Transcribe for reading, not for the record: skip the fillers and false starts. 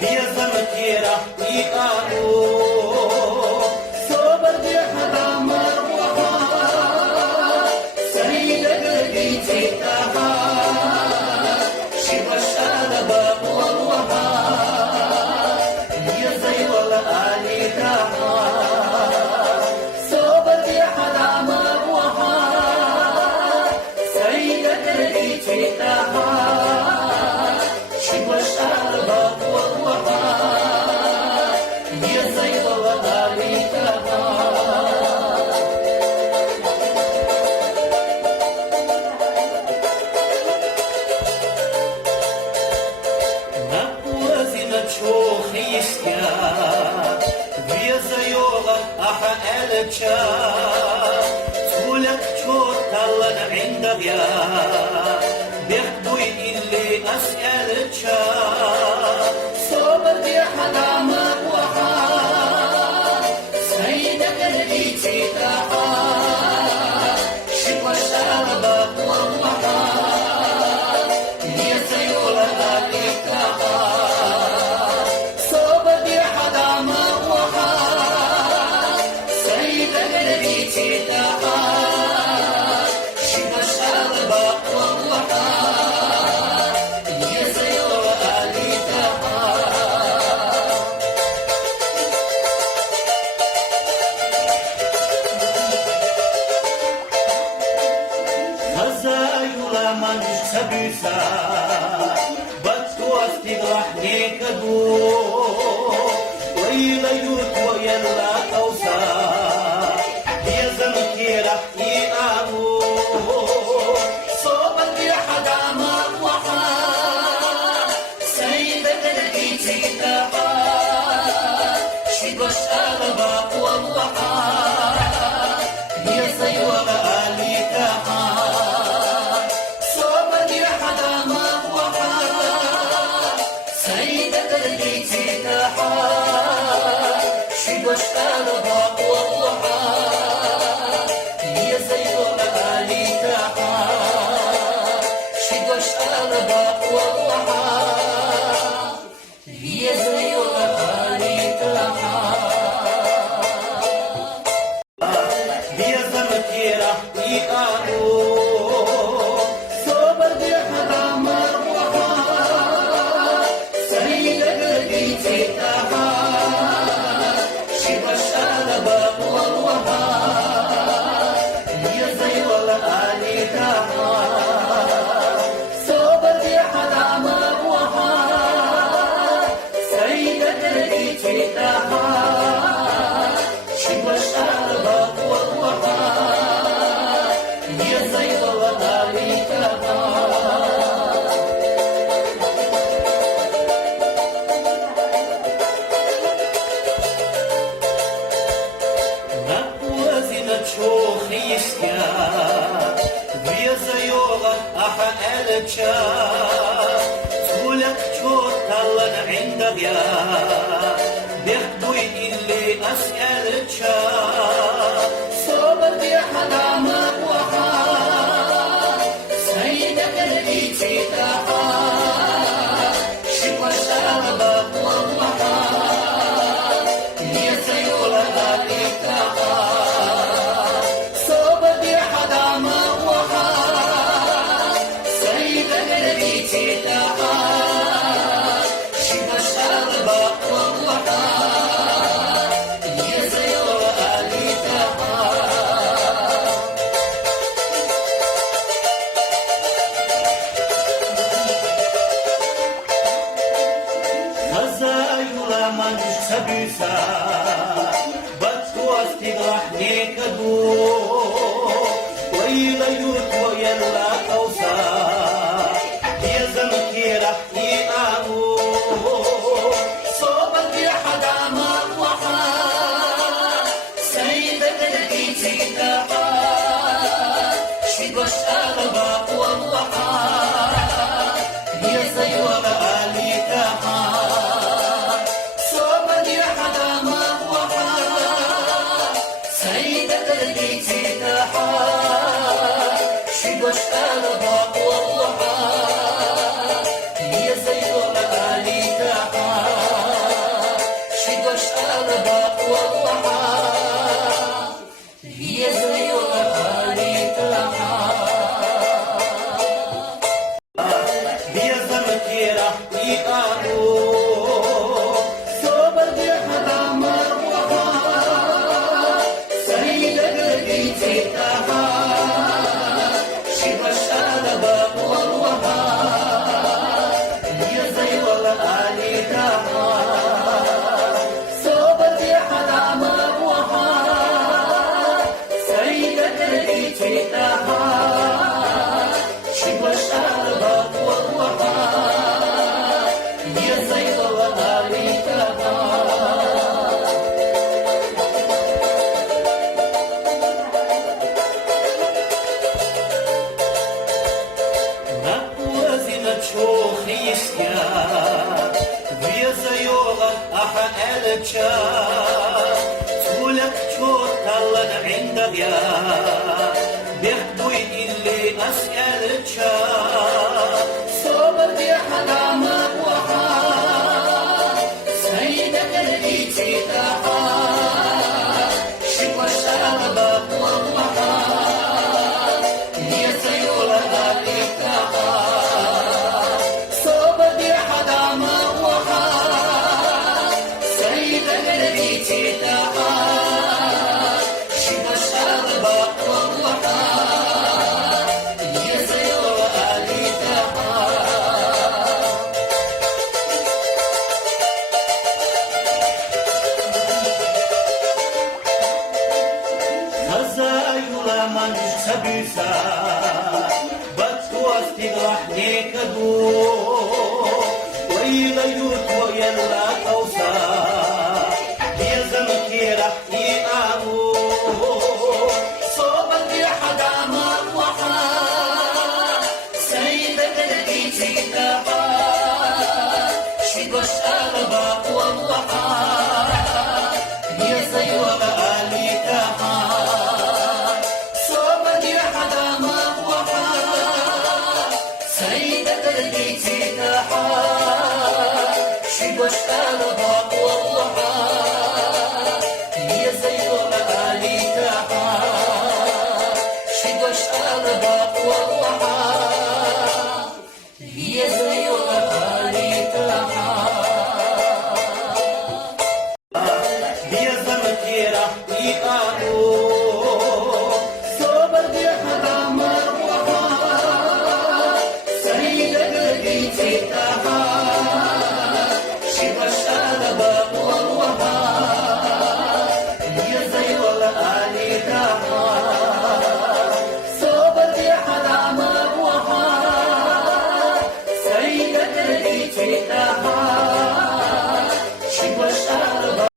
بيزمكيرا إيقاو صبر دي حرام وحا سعيد قلبي تاها شبه الشاربة والوحا يزي والآلي تاها صبر دي حرام وحا سعيد قلبي تاها شبه الشاربة تقولك شوت طلن عندك يا بيخدوي اللي أسألك صبر دي حرامك وحا سيدك اللي تتاحا شكوى الشربك والوحا يزيول عليك صبر دي حرامك وحا Sabisa, but to us the Rahnikadu, Wayla Yut Wayla Kausa, Yazamkira Iamu, Sobati Hadama Waha, Sayyid al-Itaba, Shibash Alaba Waha, Yazaywa Ali Taha. تقولك شوت طلن عندك يا بيخدوي اللي أسألك صبر دي حرامك وحا سيدك اللي تتاحا شكوى الشربك والوحا يزيول عليك صبر دي حرامك وحا Sabisa, but to us the Rahnikadu, Wayla Yut Wayla Kausa, Yazamkira Iamu, Sobati Hadama Waha, Sayyid al-Itaba, Shibash Alaba Waha, Yazaywa Ali Taha. Seydet el-Gitida, Shibash Alaba. الشام تولك شوط طلن عندك يا بيخبوي اللي أسأل الشام صبر دي حدامك وحام سيدك اللي تتحام شكوى شربك والوحام هي سيول ذلك صبر دي حدامك وحام سيدك اللي تتحام شكوى شربك والوحام هي سيول ذلك خزايولا من سبيسا بطوة تغرح نيكدو ويلا يوت ويلا توسا يزم كيرح يقابو صوبك يا حداما وحا سيدك الذي تتبع شبش أربع والوحا هي سيوة آلك صوبك يا حداما وحا سيدك الذي تتبع شبش أربع